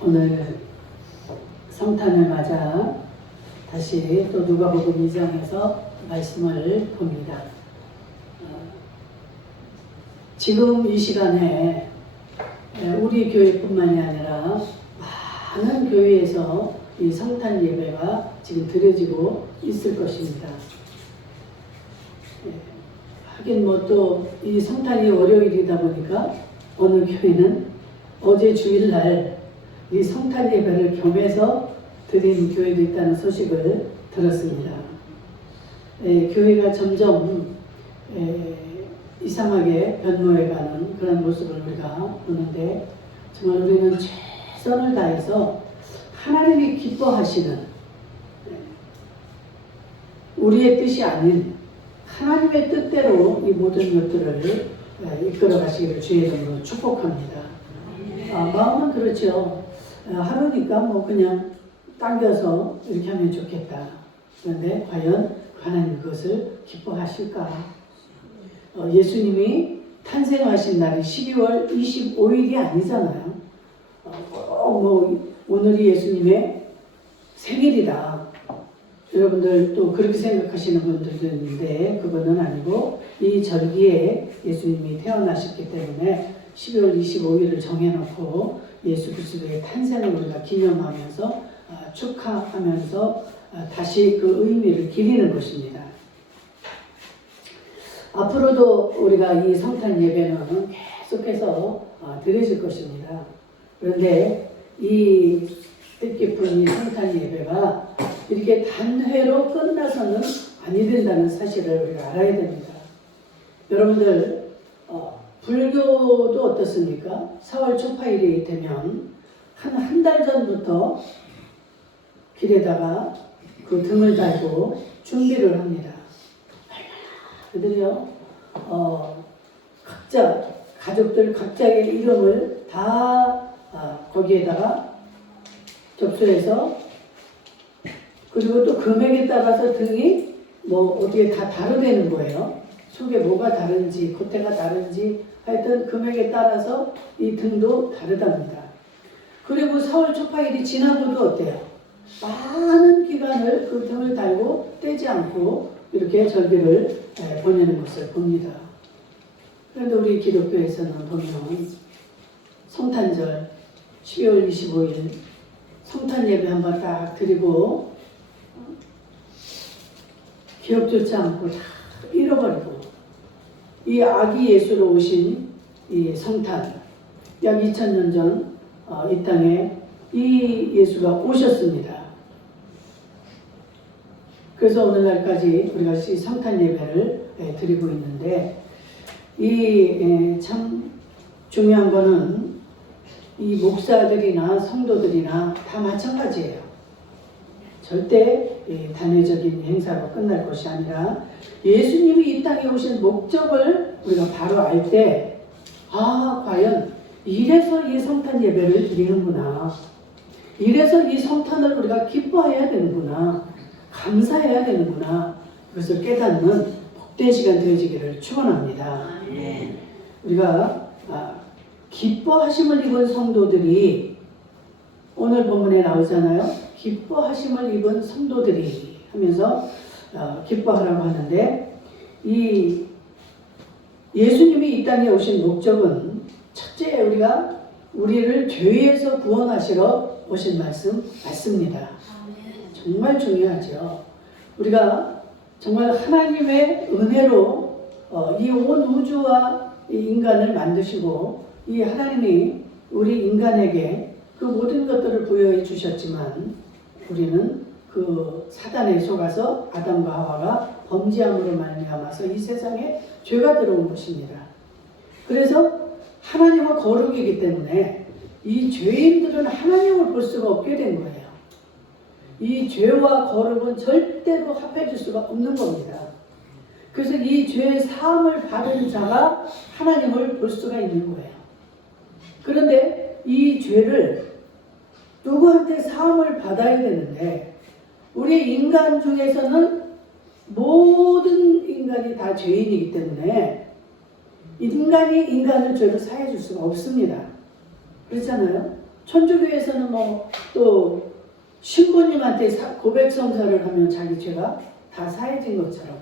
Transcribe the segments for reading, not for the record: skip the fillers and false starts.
오늘 성탄을 맞아 다시 또 누가복음 2장에서 말씀을 봅니다. 지금 이 시간에 우리 교회뿐만이 아니라 많은 교회에서 이 성탄 예배가 지금 드려지고 있을 것입니다. 하긴 뭐 또 이 성탄이 월요일이다 보니까 어느 교회는 어제 주일날 이 성탄 예배를 겸해서 드린 교회도 있다는 소식을 들었습니다. 교회가 점점 이상하게 변모해가는 그런 모습을 우리가 보는데, 정말 우리는 최선을 다해서 하나님이 기뻐하시는 우리의 뜻이 아닌 하나님의 뜻대로 이 모든 것들을 이끌어 가시기를 주의 이름으로 축복합니다. 마음은 그렇죠. 하루니까 뭐 그냥 당겨서 이렇게 하면 좋겠다. 그런데 과연 하나님 그것을 기뻐하실까? 예수님이 탄생하신 날이 12월 25일이 아니잖아요. 뭐 오늘이 예수님의 생일이다. 여러분들 또 그렇게 생각하시는 분들도 있는데 그거는 아니고, 이 절기에 예수님이 태어나셨기 때문에 12월 25일을 정해놓고 예수 그리스도의 탄생을 우리가 기념하면서 축하하면서 다시 그 의미를 기리는 것입니다. 앞으로도 우리가 이 성탄 예배는 계속해서 드려질 것입니다. 그런데 이 뜻깊은 이 성탄 예배가 이렇게 단회로 끝나서는 아니 된다는 사실을 우리가 알아야 됩니다. 여러분들 불교도 어떻습니까? 4월 초파일이 되면 한 달 전부터 길에다가 그 등을 달고 준비를 합니다. 그들이요, 각자 가족들 각자의 이름을 다 거기에다가 접수해서, 그리고 또 금액에 따라서 등이 뭐 어떻게 다 다르다는 거예요. 속에 뭐가 다른지, 겉에가 다른지, 하여튼 금액에 따라서 이 등도 다르답니다. 그리고 4월 초파일이 지나고도 어때요? 많은 기간을 그 등을 달고 떼지 않고 이렇게 절기를 보내는 것을 봅니다. 그런데 우리 기독교에서는 보면 성탄절 12월 25일 성탄 예배 한번 딱 드리고 기억조차 않고 다 잃어버리고, 이 아기 예수로 오신 이 성탄, 약 2000년 전 이 땅에 이 예수가 오셨습니다. 그래서 오늘날까지 우리가 이 성탄 예배를 드리고 있는데, 이 참 중요한 거는 이 목사들이나 성도들이나 다 마찬가지예요. 절대 단회적인 행사로 끝날 것이 아니라 예수님이 이 땅에 오신 목적을 우리가 바로 알 때, 과연 이래서 이 성탄 예배를 드리는구나, 이래서 이 성탄을 우리가 기뻐해야 되는구나, 감사해야 되는구나, 그것을 깨닫는 복된 시간 되어지기를 축원합니다. 우리가 기뻐하심을 입은 성도들이, 오늘 본문에 나오잖아요. 기뻐하심을 입은 성도들이 하면서 기뻐하라고 하는데, 이 예수님이 이 땅에 오신 목적은 첫째, 우리를 죄에서 구원하시러 오신 말씀 맞습니다. 정말 중요하죠. 우리가 정말 하나님의 은혜로 이 온 우주와 이 인간을 만드시고, 이 하나님이 우리 인간에게 그 모든 것들을 부여해 주셨지만, 우리는 그 사단에 속아서 아담과 하와가 범죄함으로 말미암아서 이 세상에 죄가 들어온 것입니다. 그래서 하나님은 거룩이기 때문에 이 죄인들은 하나님을 볼 수가 없게 된 거예요. 이 죄와 거룩은 절대로 합해질 수가 없는 겁니다. 그래서 이 죄의 사함을 받은 자가 하나님을 볼 수가 있는 거예요. 그런데 이 죄를 누구한테 사함을 받아야 되는데, 우리 인간 중에서는 모든 인간이 다 죄인이기 때문에 인간이 인간을 죄를 사해 줄 수가 없습니다. 그렇잖아요. 천주교에서는 뭐 또 신부님한테 고백 성사를 하면 자기 죄가 다 사해진 것처럼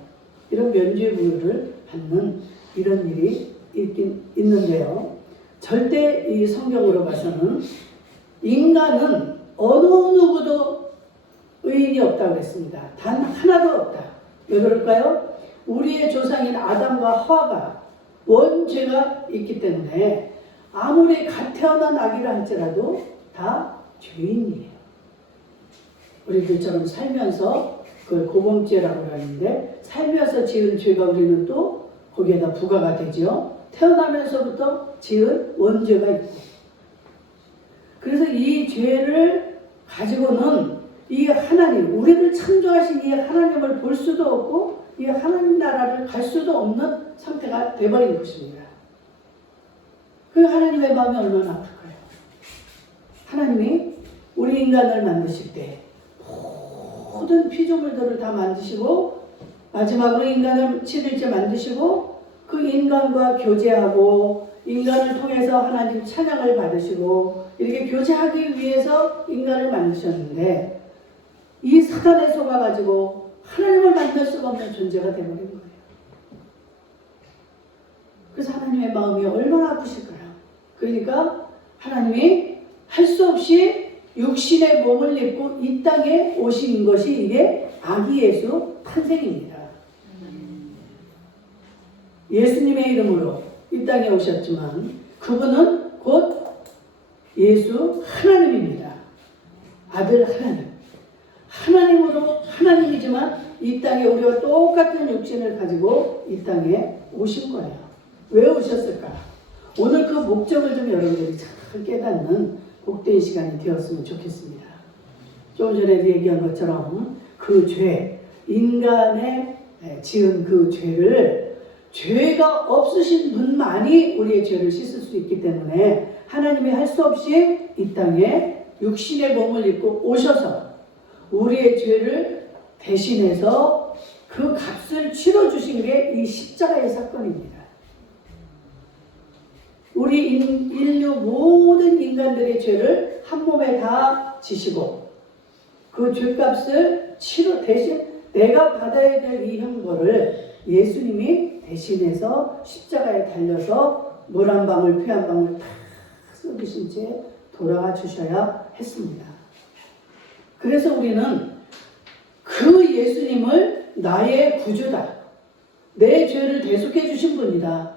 이런 면죄부를 받는 이런 일이 있긴 있는데요. 절대 이 성경으로 봐서는 인간은 어느 누구도 의인이 없다고 그랬습니다. 단 하나도 없다. 왜 그럴까요? 우리의 조상인 아담과 하와가 원죄가 있기 때문에 아무리 갓 태어난 아기라 할지라도 다 죄인이에요. 우리들처럼 살면서 그걸 고범죄라고 하는데 살면서 지은 죄가 우리는 또 거기에다 부과가 되죠. 태어나면서부터 지은 원죄가 있고 그래서 이 죄를 가지고는 이 하나님, 우리를 창조하신 이 하나님을 볼 수도 없고 이 하나님 나라를 갈 수도 없는 상태가 되어버린 것입니다. 그 하나님의 마음이 얼마나 아플까요? 하나님이 우리 인간을 만드실 때 모든 피조물들을 다 만드시고 마지막으로 인간을 7일째 만드시고 그 인간과 교제하고 인간을 통해서 하나님 찬양을 받으시고 이렇게 교제하기 위해서 인간을 만드셨는데 이 사단에 속아가지고 하나님을 만날 수가 없는 존재가 되어버린 거예요. 그래서 하나님의 마음이 얼마나 아프실까요? 그러니까 하나님이 할 수 없이 육신의 몸을 입고 이 땅에 오신 것이 이게 아기 예수 탄생입니다. 예수님의 이름으로 이 땅에 오셨지만 그분은 곧 예수 하나님입니다. 아들 하나님. 하나님으로 하나님이지만 이 땅에 우리와 똑같은 육신을 가지고 이 땅에 오신 거예요. 왜 오셨을까? 오늘 그 목적을 좀 여러분들이 잘 깨닫는 복된 시간이 되었으면 좋겠습니다. 좀 전에 얘기한 것처럼 그 죄, 인간의 지은 그 죄를 죄가 없으신 분만이 우리의 죄를 씻을 수 있기 때문에 하나님이 할 수 없이 이 땅에 육신의 몸을 입고 오셔서 우리의 죄를 대신해서 그 값을 치러주신 게 이 십자가의 사건입니다. 우리 인류 모든 인간들의 죄를 한 몸에 다 지시고 그 죄값을 대신 내가 받아야 될 이 형벌을 예수님이 대신해서 십자가에 달려서 물 한 방울 피 한 방울 다 쏟으신 채 돌아가 주셔야 했습니다. 그래서 우리는 그 예수님을 나의 구주다, 내 죄를 대속해 주신 분이다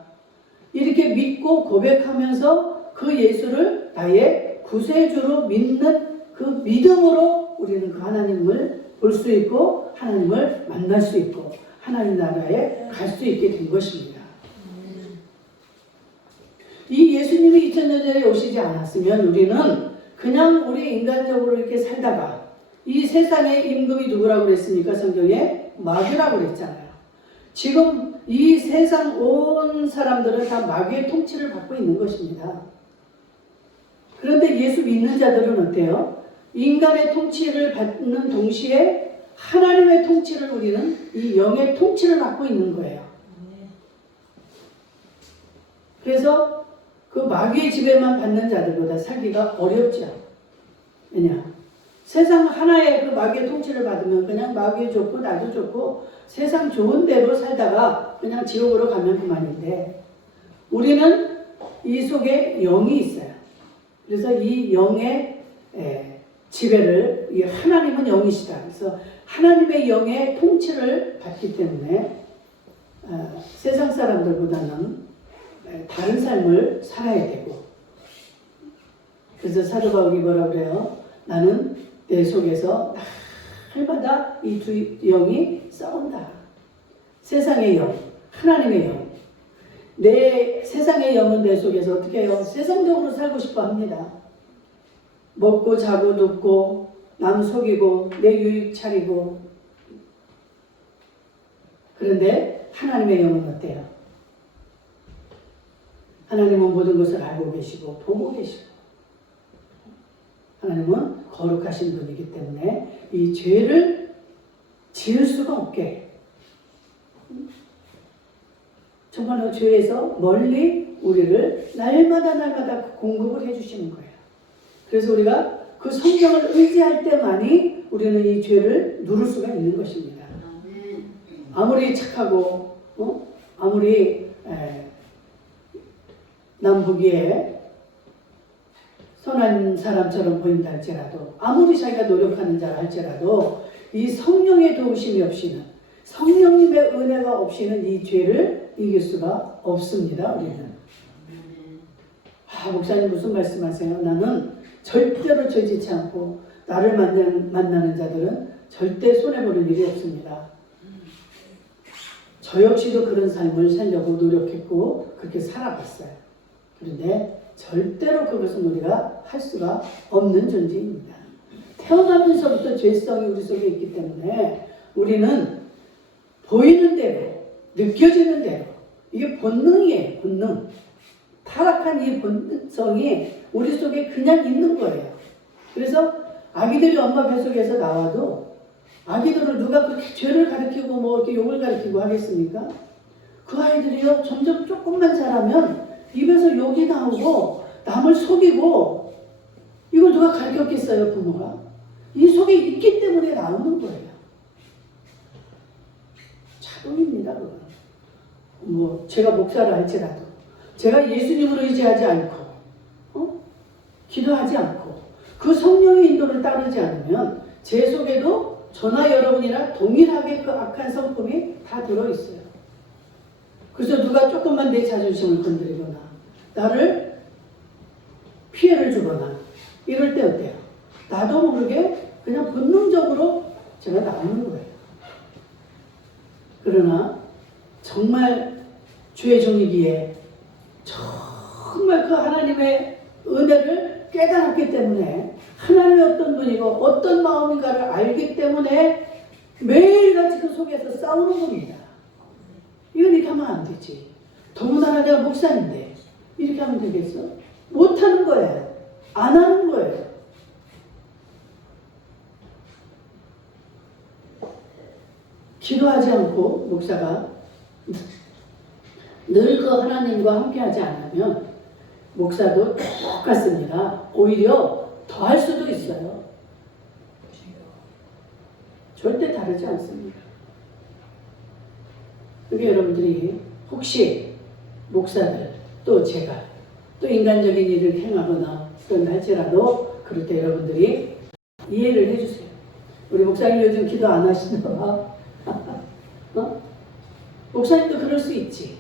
이렇게 믿고 고백하면서 그 예수를 나의 구세주로 믿는 그 믿음으로 우리는 그 하나님을 볼 수 있고 하나님을 만날 수 있고 하나님 나라에 갈 수 있게 된 것입니다. 이 예수님이 2000년 전에 오시지 않았으면 우리는 그냥 우리 인간적으로 이렇게 살다가 이 세상의 임금이 누구라고 그랬습니까? 성경에 마귀라고 그랬잖아요. 지금 이 세상 온 사람들은 다 마귀의 통치를 받고 있는 것입니다. 그런데 예수 믿는 자들은 어때요? 인간의 통치를 받는 동시에 하나님의 통치를 우리는 이 영의 통치를 받고 있는 거예요. 그래서 그 마귀의 지배만 받는 자들보다 살기가 어렵죠. 왜냐? 세상 하나의 그 마귀의 통치를 받으면 그냥 마귀 좋고 나도 좋고 세상 좋은 대로 살다가 그냥 지옥으로 가면 그만인데 우리는 이 속에 영이 있어요. 그래서 이 영의 지배를 이 하나님은 영이시다. 그래서 하나님의 영의 통치를 받기 때문에 세상 사람들보다는 다른 삶을 살아야 되고 그래서 사도 바울이 뭐라고 그래요? 나는 내 속에서 날마다 이 두 영이 싸운다. 세상의 영, 하나님의 영. 내 세상의 영은 내 속에서 어떻게 해요? 세상적으로 살고 싶어 합니다. 먹고 자고 눕고 남 속이고 내 유익 차리고. 그런데 하나님의 영은 어때요? 하나님은 모든 것을 알고 계시고 보고 계시고 하나님은 거룩하신 분이기 때문에 이 죄를 지을 수가 없게 정말로 죄에서 멀리 우리를 날마다 공급을 해주시는 거예요. 그래서 우리가 그 성경을 의지할 때만이 우리는 이 죄를 누를 수가 있는 것입니다. 아무리 착하고 아무리 남 보기에 선한 사람처럼 보인다 할지라도, 아무리 자기가 노력하는 자라 할지라도 이 성령의 도우심이 없이는, 성령님의 은혜가 없이는 이 죄를 이길 수가 없습니다. 우리는. 목사님 무슨 말씀하세요? 나는 절대로 죄짓지 않고 나를 만나는 자들은 절대 손해보는 일이 없습니다. 저 역시도 그런 삶을 살려고 노력했고 그렇게 살아갔어요. 그런데 절대로 그것은 우리가 할 수가 없는 존재입니다. 태어나면서부터 죄성이 우리 속에 있기 때문에 우리는 보이는 대로, 느껴지는 대로, 이게 본능이에요. 본능. 타락한 이 본성이 우리 속에 그냥 있는 거예요. 그래서 아기들이 엄마 뱃속에서 나와도 아기들을 누가 그렇게 죄를 가르치고 뭐 이렇게 욕을 가르치고 하겠습니까? 그 아이들이요, 점점 조금만 자라면 입에서 욕이 나오고 남을 속이고, 이걸 누가 가르쳤겠어요, 부모가? 이 속에 있기 때문에 나오는 거예요. 자동입니다, 그건. 뭐 제가 목사를 할지라도, 제가 예수님을 의지하지 않고 기도하지 않고 그 성령의 인도를 따르지 않으면 제 속에도 저나 여러분이나 동일하게 그 악한 성품이 다 들어있어요. 그래서 누가 조금만 내 자존심을 건드리거나 나를 피해를 주거나 이럴 때 어때요? 나도 모르게 그냥 본능적으로 제가 나오는 거예요. 그러나 정말 주의 종이기에 정말 그 하나님의 은혜를 깨달았기 때문에, 하나님이 어떤 분이고 어떤 마음인가를 알기 때문에 매일같이 그 속에서 싸우는 겁니다. 이건 이렇게 하면 안 되지. 더군다나 내가 목사인데 이렇게 하면 되겠어? 못하는 거예요. 안 하는 거예요. 기도하지 않고 목사가 늘 그 하나님과 함께하지 않으면 목사도 똑같습니다. 오히려 더 할 수도 있어요. 절대 다르지 않습니다. 그게 여러분들이 혹시 목사들, 또 제가 또 인간적인 일을 행하거나 그런다 할지라도 그럴 때 여러분들이 이해를 해주세요. 우리 목사님 요즘 기도 안 하시나 봐. 목사님도 그럴 수 있지.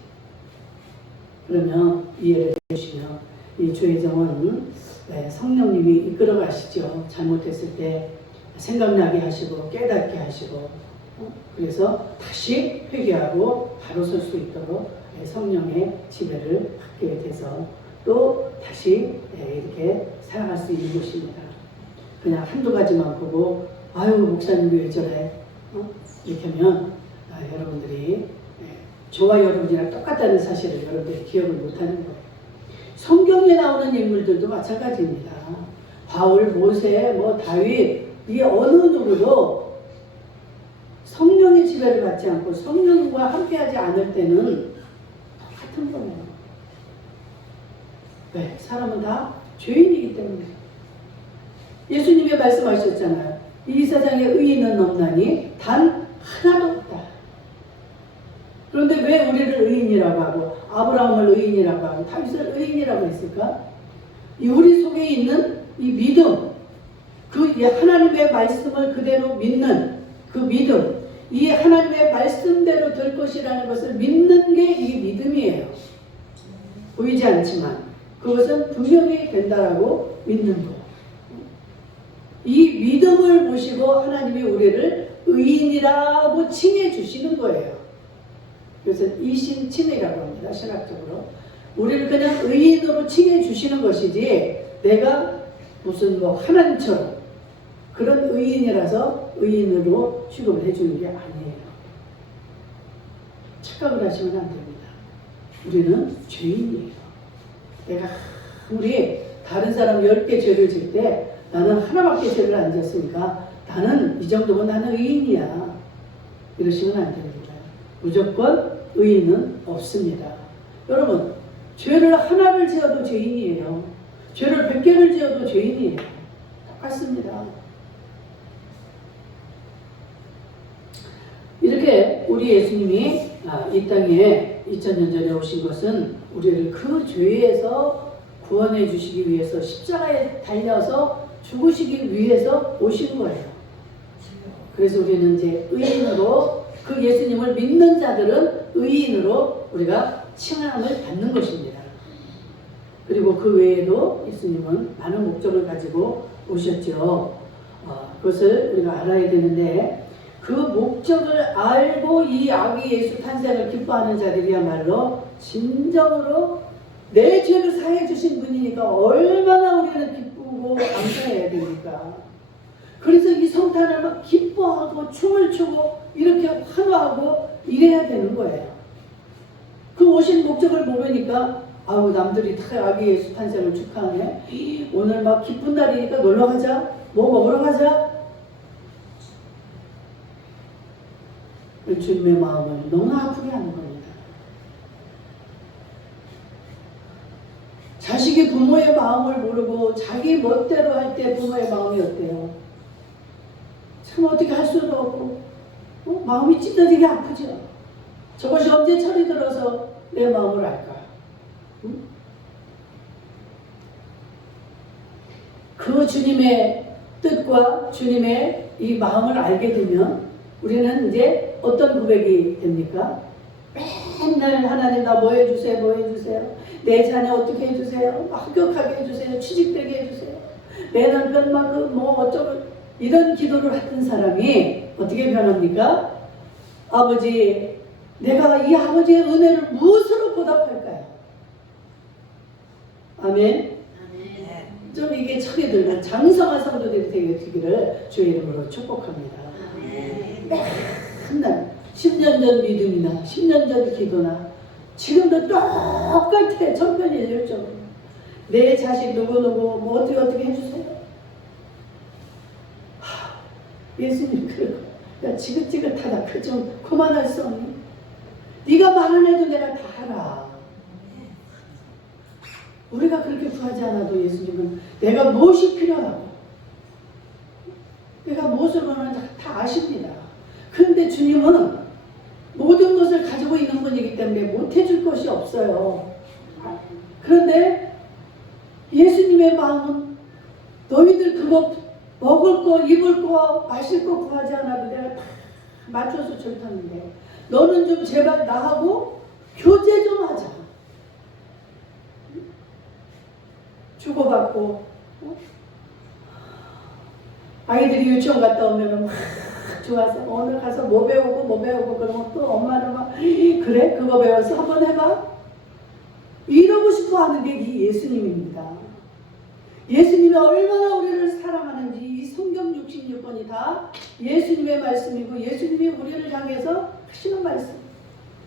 그러면 이해를 해주시면 이 주의정은 성령님이 이끌어 가시죠. 잘못했을 때 생각나게 하시고 깨닫게 하시고, 그래서 다시 회개하고 바로 설 수 있도록 성령의 지배를 받게 돼서 또 다시 이렇게 살아갈 수 있는 것입니다. 그냥 한두 가지만 보고 아유 목사님 왜 저래 이렇게 하면 여러분들이 저와 여러분이랑 똑같다는 사실을 여러분들이 기억을 못하는 거예요. 성경에 나오는 인물들도 마찬가지입니다. 바울, 모세, 다윗, 이 어느 누구도 성령의 지배를 받지 않고 성령과 함께하지 않을 때는 똑같은 거예요. 왜? 사람은 다 죄인이기 때문에. 예수님이 말씀하셨잖아요. 이 세상에 의인은 없나니 단 하나도 없다. 그런데 왜 우리를 의인이라고 하고 아브라함을 의인이라고 하고 다윗을 의인이라고 했을까? 우리 속에 있는 이 믿음, 그 하나님의 말씀을 그대로 믿는 그 믿음, 이 하나님의 말씀대로 될 것이라는 것을 믿는 게 이 믿음이에요. 보이지 않지만 그것은 분명히 된다라고 믿는 거. 이 믿음을 보시고 하나님이 우리를 의인이라고 칭해 주시는 거예요. 그래서 이신칭이라고 합니다. 신학적으로. 우리를 그냥 의인으로 칭해 주시는 것이지 내가 무슨 하나님처럼 그런 의인이라서 의인으로 취급을 해주는 게 아니에요. 착각을 하시면 안 됩니다. 우리는 죄인이에요. 내가 아무리 다른 사람 10개 죄를 질 때 나는 하나밖에 죄를 안 졌으니까 나는 이 정도면 나는 의인이야. 이러시면 안 됩니다. 무조건 의인은 없습니다. 여러분, 죄를 하나를 지어도 죄인이에요. 죄를 100개를 지어도 죄인이에요. 똑같습니다. 이렇게 우리 예수님이 이 땅에 2000년 전에 오신 것은 우리를 그 죄에서 구원해 주시기 위해서 십자가에 달려서 죽으시기 위해서 오신 거예요. 그래서 우리는 이제 의인으로, 그 예수님을 믿는 자들은 의인으로 우리가 칭함을 받는 것입니다. 그리고 그 외에도 예수님은 많은 목적을 가지고 오셨죠. 그것을 우리가 알아야 되는데, 그 목적을 알고 이 아기 예수 탄생을 기뻐하는 자들이야말로 진정으로 내 죄를 사해 주신 분이니까 얼마나 우리는 기쁘고 감사해야 됩니까? 그래서 이 성탄을 막 기뻐하고 춤을 추고 이렇게 환호하고 이래야 되는 거예요. 그 오신 목적을 모르니까 아우 남들이 다 아기 예수 탄생을 축하하네. 오늘 막 기쁜 날이니까 놀러 가자. 뭐 먹으러 가자. 주님의 마음을 너무 아프게 하는 겁니다. 자식이 부모의 마음을 모르고 자기 멋대로 할 때 부모의 마음이 어때요? 참 어떻게 할 수도 없고 마음이 찢어지게 아프죠. 저것이 언제 철이 들어서 내 마음을 알까? 응? 그 주님의 뜻과 주님의 이 마음을 알게 되면 우리는 이제 어떤 고백이 됩니까? 맨날 하나님 나 뭐 해주세요, 뭐 해주세요. 내 자녀 어떻게 해주세요. 합격하게 해주세요. 취직되게 해주세요. 내 남편만큼 뭐 어쩌고 이런 기도를 하던 사람이 어떻게 변합니까? 아버지, 내가 이 아버지의 은혜를 무엇으로 보답할까요? 아멘. 좀 이게 철이 들면 장성한 성도들이 되기를 주의 이름으로 축복합니다. 맨날 10년 전 믿음이나 10년 전 기도나 지금도 똑같아. 천편이 열정. 내 자식 누구누구 뭐 어떻게 해주세요. 예수님 그러고 야 지긋지긋하다. 그 좀 그만할 수 없니? 네가 말 안 해도 내가 다 알아. 우리가 그렇게 구하지 않아도 예수님은 내가 무엇이 필요하고 내가 무엇을 원하는지 다 아십니다. 그런데 주님은 모든 것을 가지고 있는 분이기 때문에 못해줄 것이 없어요. 그런데 예수님의 마음은 너희들 그거 먹을 거, 입을 거, 마실 거 구하지 않아도 내가 다 맞춰서 줄 텐데 너는 좀 제발 나하고 교제 좀 하자. 주고받고 아이들이 유치원 갔다 오면 막 좋아서 오늘 가서 뭐 배우고 그러면 또 엄마는 막 그래? 그거 배워서 한번 해봐? 이러고 싶어 하는 게 이 예수님입니다. 예수님이 얼마나 우리를 사랑하는지 이 성경 66권이 다 예수님의 말씀이고 예수님이 우리를 향해서 하시는 말씀.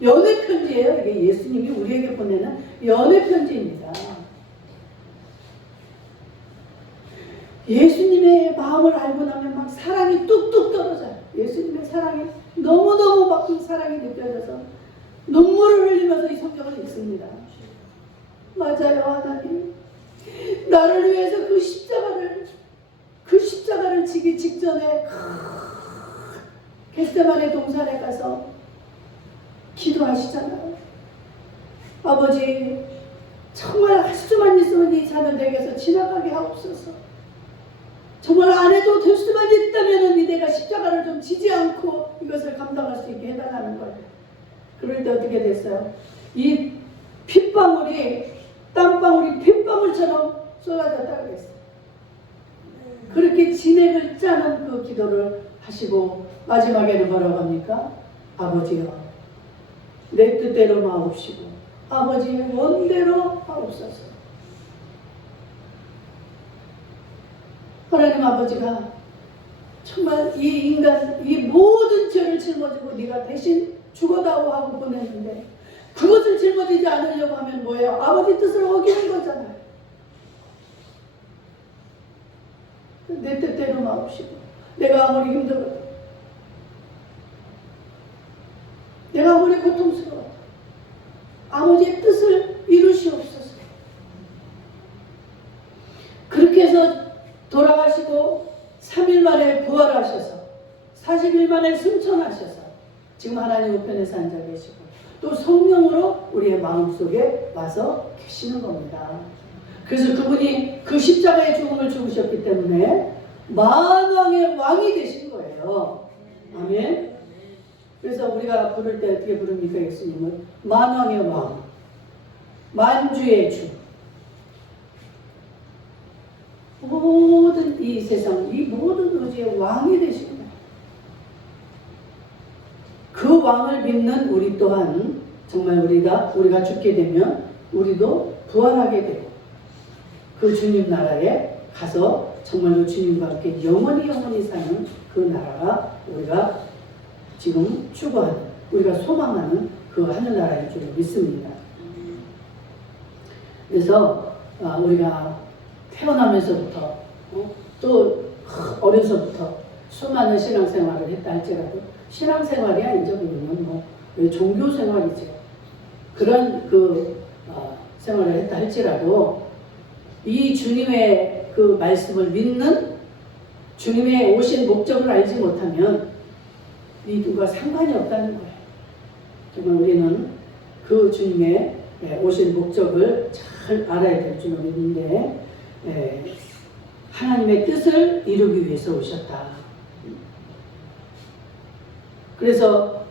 연애 편지예요. 이게 예수님이 우리에게 보내는 연애 편지입니다. 예수님의 마음을 알고 나면 막 사랑이 뚝뚝 떨어져요. 예수님의 사랑이 너무너무 막 그 사랑이 느껴져서 눈물을 흘리면서 이 성경을 읽습니다. 맞아요, 하나님. 나를 위해서 그 십자가를 지기 직전에 겟세마네 동산에 가서 기도하시잖아요. 아버지, 정말 할 수만 있으면 이 자녀들에게서 지나가게 하옵소서. 정말 안 해도 될 수만 있다면 내가 십자가를 좀 지지 않고 이것을 감당할 수 있게 해달라는 거예요. 그럴 때 어떻게 됐어요? 이 핏방울이 땀방울이 핏방울처럼 쏟아졌다고 그랬어요. 그렇게 진액을 짜는 그 기도를 하시고 마지막에는 뭐라고 합니까? 아버지여 내 뜻대로 마옵시고 아버지의 원대로 하옵소서. 하나님 아버지가 정말 이 인간 이 모든 죄를 짊어지고 네가 대신 죽어다오 하고 보냈는데 그것을 짊어지지 않으려고 하면 뭐예요? 아버지 뜻을 어기는 거잖아요. 내 뜻대로 마옵시고 내가 아무리 힘들어도 내가 아무리 고통스러워도 아버지의 뜻을 이루시옵소서. 40일 만에 부활하셔서 40일 만에 승천하셔서 지금 하나님 우편에서 앉아 계시고 또 성령으로 우리의 마음속에 와서 계시는 겁니다. 그래서 그분이 그 십자가의 죽음을 죽으셨기 때문에 만왕의 왕이 되신 거예요. 아멘. 그래서 우리가 부를 때 어떻게 부릅니까? 예수님은 만왕의 왕, 만주의 주. 모든 이 세상, 이 모든 우주의 왕이 되신 거예요. 그 왕을 믿는 우리 또한 정말 우리가 죽게 되면 우리도 부활하게 되고 그 주님 나라에 가서 정말로 주님과 함께 영원히 사는 그 나라가 우리가 지금 추구하는, 우리가 소망하는 그 하늘나라인 줄 믿습니다. 그래서 우리가 태어나면서부터 또 어려서부터 수많은 신앙생활을 했다 할지라도 신앙생활이 아니죠. 그러면 뭐 종교생활이죠. 그런 생활을 했다 할지라도 이 주님의 그 말씀을 믿는 주님의 오신 목적을 알지 못하면 이 누가 상관이 없다는 거예요. 정말 우리는 그 주님의 오신 목적을 잘 알아야 될 줄 믿는데 하나님의 뜻을 이루기 위해서 오셨다. 그래서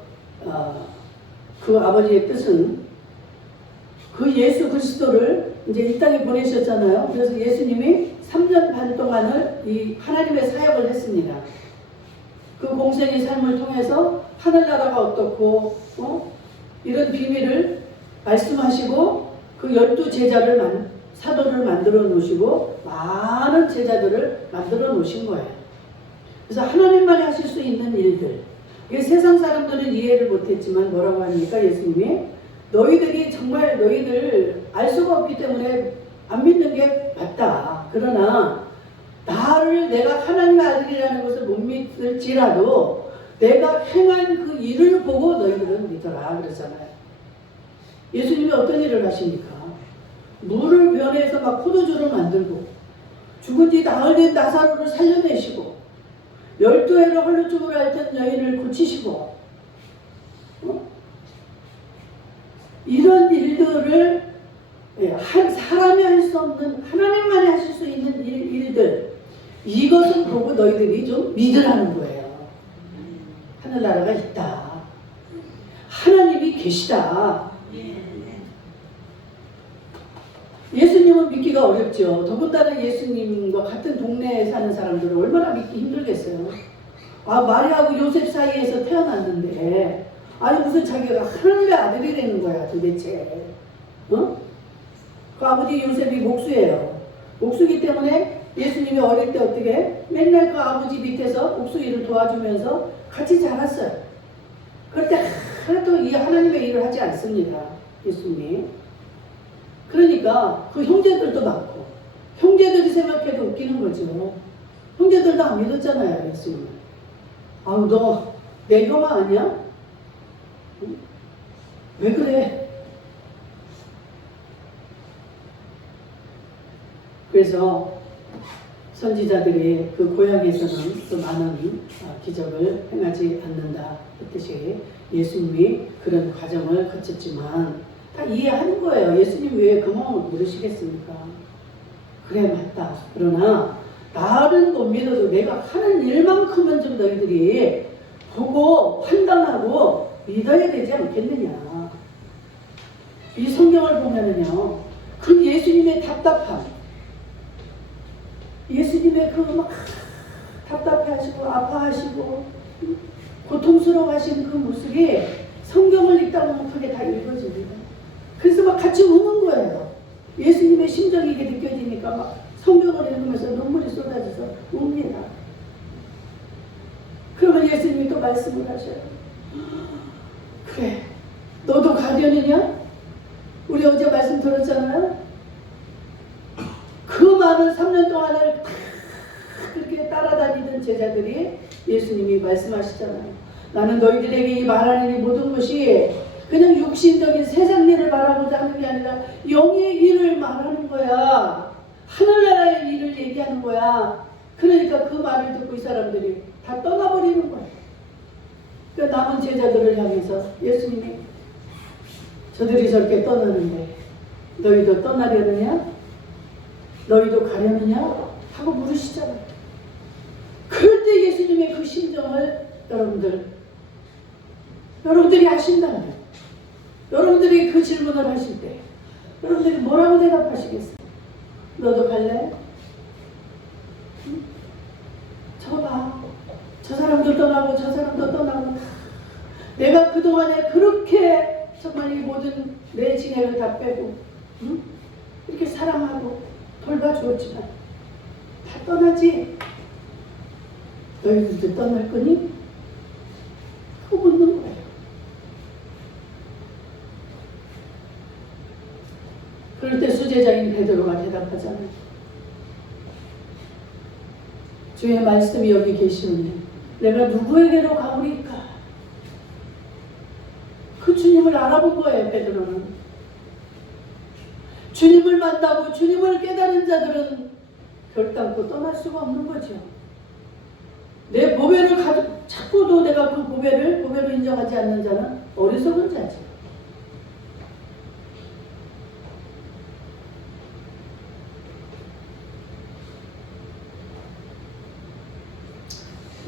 그 아버지의 뜻은 그 예수 그리스도를 이제 이 땅에 보내셨잖아요. 그래서 예수님이 3년 반 동안을 이 하나님의 사역을 했습니다. 그 공생의 삶을 통해서 하늘나라가 어떻고 이런 비밀을 말씀하시고 그 12제자를 사도를 만들어 놓으시고 많은 제자들을 만들어 놓으신 거예요. 그래서 하나님만이 하실 수 있는 일들, 세상 사람들은 이해를 못했지만 뭐라고 하니까 예수님이 너희들이 정말 너희들 알 수가 없기 때문에 안 믿는 게 맞다. 그러나 나를 내가 하나님의 아들이라는 것을 못 믿을지라도 내가 행한 그 일을 보고 너희들은 믿어라 그러잖아요. 예수님이 어떤 일을 하십니까? 물을 변해서 막 포도주를 만들고 죽은 지 나흘 된 나사로를 살려내시고 12해로 헐루증으로 앓던 여인을 고치시고 이런 일들을 사람이 할 수 없는 하나님만이 하실 수 있는 일들 이것을 보고 너희들이 좀 믿으라는 거예요. 하늘나라가 있다. 하나님이 계시다. 예수님은 믿기가 어렵죠. 더군다나 예수님과 같은 동네에 사는 사람들은 얼마나 믿기 힘들겠어요. 마리아하고 요셉 사이에서 태어났는데 아니 무슨 자기가 하나님의 아들이 되는 거야 도대체. 그 아버지 요셉이 목수예요. 목수기 때문에 예수님이 어릴 때 어떻게 맨날 그 아버지 밑에서 목수 일을 도와주면서 같이 자랐어요. 그럴 때 하나도 이 하나님의 일을 하지 않습니다. 예수님이. 그러니까 그 형제들도 많고 형제들이 생각해도 웃기는 거죠. 형제들도 안 믿었잖아요. 예수님. 아우 너 내 형 아니야? 왜 그래? 그래서 선지자들이 그 고향에서는 그 많은 기적을 행하지 않는다 했듯이 예수님이 그런 과정을 거쳤지만 다 이해하는 거예요. 예수님 왜 그 마음을 모르시겠습니까? 그래 맞다. 그러나 나는 못 믿어도 내가 하는 일만큼은 좀 너희들이 보고 판단하고 믿어야 되지 않겠느냐. 이 성경을 보면은요. 그 예수님의 답답함 예수님의 그 막 답답해하시고 아파하시고 고통스러워하시는 그 모습이 성경을 읽다 보면 그게 다 읽어집니다. 그래서 막 같이 우는 거예요. 예수님의 심정이 이게 느껴지니까 막 성경을 읽으면서 눈물이 쏟아져서 웁니다. 그러면 예수님이 또 말씀을 하셔요. 그래, 너도 가련이냐? 우리 어제 말씀 들었잖아요. 그 많은 3년 동안을 그렇게 따라다니던 제자들이 예수님이 말씀하시잖아요. 나는 너희들에게 이 말하는 이 모든 것이 그냥 육신적인 세상 일을 말하고자 하는 게 아니라 영의 일을 말하는 거야. 하늘나라의 일을 얘기하는 거야. 그러니까 그 말을 듣고 이 사람들이 다 떠나버리는 거예요. 그 남은 제자들을 향해서 예수님이 저들이 저렇게 떠나는데 너희도 떠나려느냐? 너희도 가려느냐? 하고 물으시잖아요. 그럴 때 예수님의 그 심정을 여러분들이 아신다면, 여러분들이 그 질문을 하실 때 여러분들이 뭐라고 대답하시겠어요? 너도 갈래? 응? 저거 봐. 저 사람도 떠나고 저 사람도 떠나고 내가 그동안에 그렇게 정말 이 모든 내 진액을 다 빼고 응? 이렇게 사랑하고 돌봐주었지만 다 떠나지? 너희들도 떠날 거니? 하고 묻는 거예요. 그럴 때 수제자인 베드로가 대답하잖아요. 주의 말씀이 여기 계시오니 내가 누구에게로 가오리까? 그 주님을 알아본 거예요. 베드로는. 주님을 만나고 주님을 깨달은 자들은 결단코 떠날 수가 없는 거죠. 내 보배를 찾고도 내가 그 보배로 인정하지 않는 자는 어리석은 자죠.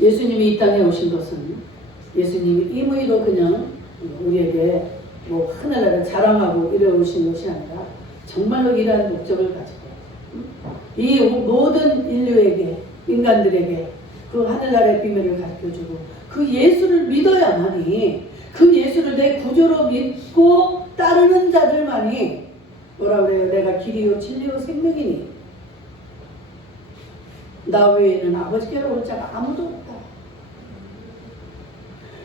예수님이 이 땅에 오신 것은 예수님이 임의로 그냥 우리에게 뭐 하늘나라를 자랑하고 이래 오신 것이 아니라 정말로 이러한 목적을 가지고 이 모든 인류에게, 인간들에게 그 하늘나라의 비밀을 가르쳐주고 그 예수를 믿어야만이, 그 예수를 내 구조로 믿고 따르는 자들만이 뭐라 그래요? 내가 길이요 진리요 생명이니 나 외에는 아버지께로 올 자가 아무도 없다.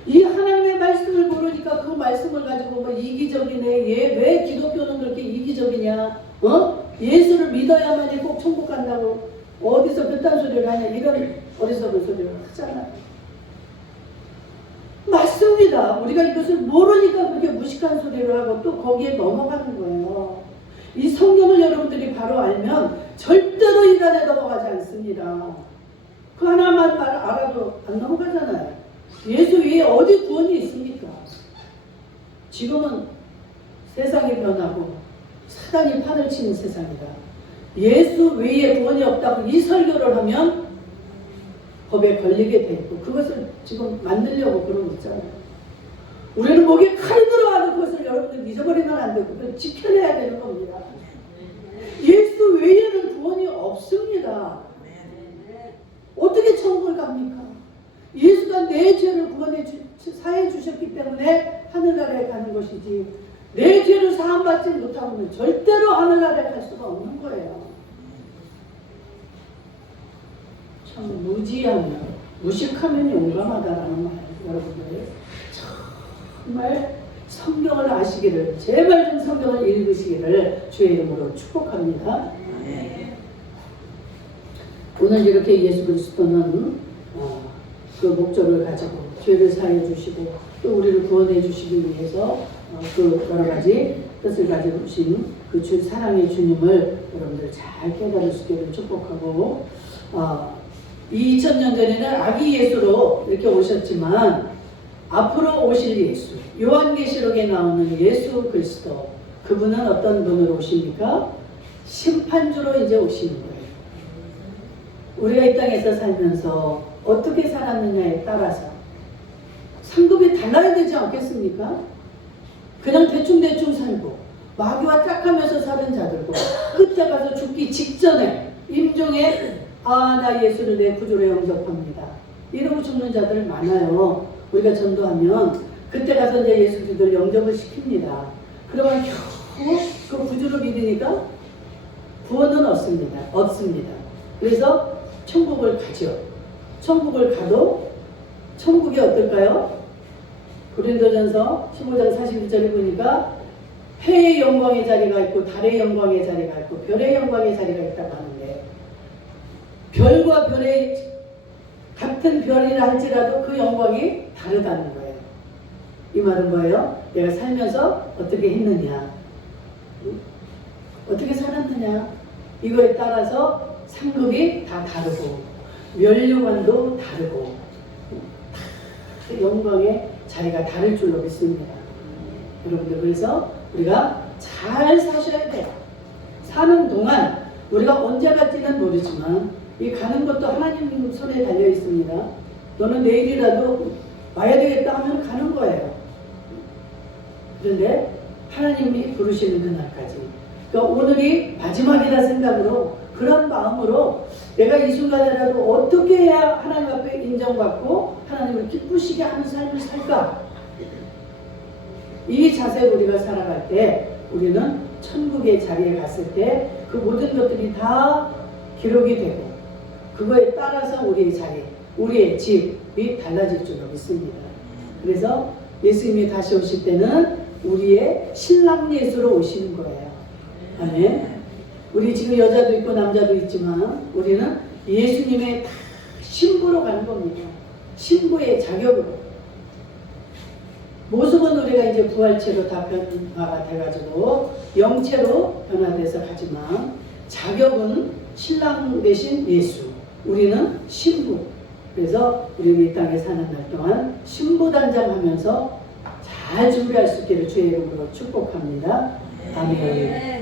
이 하나님의 말씀을 모르니까 그 말씀을 가지고 뭐 이기적이네. 왜 기독교는 그렇게 이기적이냐? 예수를 믿어야만이 꼭 천국 간다고 어디서 그딴 소리를 하냐? 이런 어리석은 소리를 하잖아요. 맞습니다. 우리가 이것을 모르니까 그렇게 무식한 소리를 하고 또 거기에 넘어가는 거예요. 이 성경을 여러분들이 바로 알면 절대로 인간에 넘어가지 않습니다. 그 하나만 알아도 안 넘어가잖아요. 예수 위에 어디 구원이 있습니까? 지금은 세상이 변하고 사단이 판을 치는 세상이다. 예수 외에 구원이 없다고 이 설교를 하면 법에 걸리게 돼 있고 그것을 지금 만들려고 그러고 있잖아요. 우리는 목에 칼이 들어가는 것을 여러분들 잊어버리면 안 되고 그걸 지켜내야 되는 겁니다. 예수 외에는 구원이 없습니다. 어떻게 천국을 갑니까? 예수가 내 죄를 사해 주셨기 때문에 하늘나라에 가는 것이지 내 죄를 사함받지 못하면 절대로 하늘나라에 갈 수가 없는 거예요. 참 무지하며 무식하면 용감하다라는 말 여러분들 정말 성경을 아시기를 제발 좀 성경을 읽으시기를 주의 이름으로 축복합니다. 오늘 이렇게 예수 그리스도는 그 목적을 가지고 죄를 사해 주시고 또 우리를 구원해 주시기 위해서 그 여러 가지 뜻을 가지고 오신 그 사랑의 주님을 여러분들 잘 깨달을 수 있기를 축복하고 2000년 전에는 아기 예수로 이렇게 오셨지만 앞으로 오실 예수, 요한계시록에 나오는 예수 그리스도, 그분은 어떤 분으로 오십니까? 심판주로 이제 오시는 거예요. 우리가 이 땅에서 살면서 어떻게 살았느냐에 따라서 상급이 달라야 되지 않겠습니까? 그냥 대충 살고 마귀와 짝하면서 사는 자들고 끝에 가서 죽기 직전에 임종에 나 예수를 내 구주로 영접합니다. 이러고 죽는 자들 많아요. 우리가 전도하면 그때 가서 이제 예수 그리스도를 영접을 시킵니다. 그러면 겨우 그 구주로 믿으니까 구원은 없습니다. 그래서 천국을 가죠. 천국을 가도 천국이 어떨까요? 고린도전서 15장 41절에 보니까 해의 영광의 자리가 있고 달의 영광의 자리가 있고 별의 영광의 자리가 있다고 하는데 별과 별의 같은 별이라 할지라도 그 영광이 다르다는 거예요. 이 말은 뭐예요? 내가 살면서 어떻게 했느냐, 어떻게 살았느냐, 이거에 따라서 상급이 다 다르고 면류관도 다르고 영광의 자리가 다를 줄로 믿습니다. 여러분들, 그래서 우리가 잘 사셔야 돼요. 사는 동안 우리가 언제 갈지는 모르지만 이 가는 것도 하나님 손에 달려 있습니다. 너는 내일이라도 와야 되겠다 하면 가는 거예요. 그런데 하나님이 부르시는 그날까지, 그러니까 오늘이 마지막이라 생각으로, 그런 마음으로 내가 이 순간에라도 어떻게 해야 하나님 앞에 인정받고 하나님을 기쁘시게 하는 삶을 살까? 이 자세로 우리가 살아갈 때 우리는 천국의 자리에 갔을 때 그 모든 것들이 다 기록이 되고 그거에 따라서 우리의 자리, 우리의 집이 달라질 줄로 믿습니다. 그래서 예수님이 다시 오실 때는 우리의 신랑 예수로 오시는 거예요. 아멘. 우리 지금 여자도 있고 남자도 있지만 우리는 예수님의 다 신부로 가는 겁니다. 신부의 자격으로. 모습은 우리가 이제 부활체로 다 변화가 돼가지고 영체로 변화돼서 가지만 자격은 신랑 대신 예수, 우리는 신부. 그래서 우리 이 땅에 사는 날 동안 신부 단장하면서 잘 준비할 수 있기를 주의 이름으로 축복합니다. 아멘.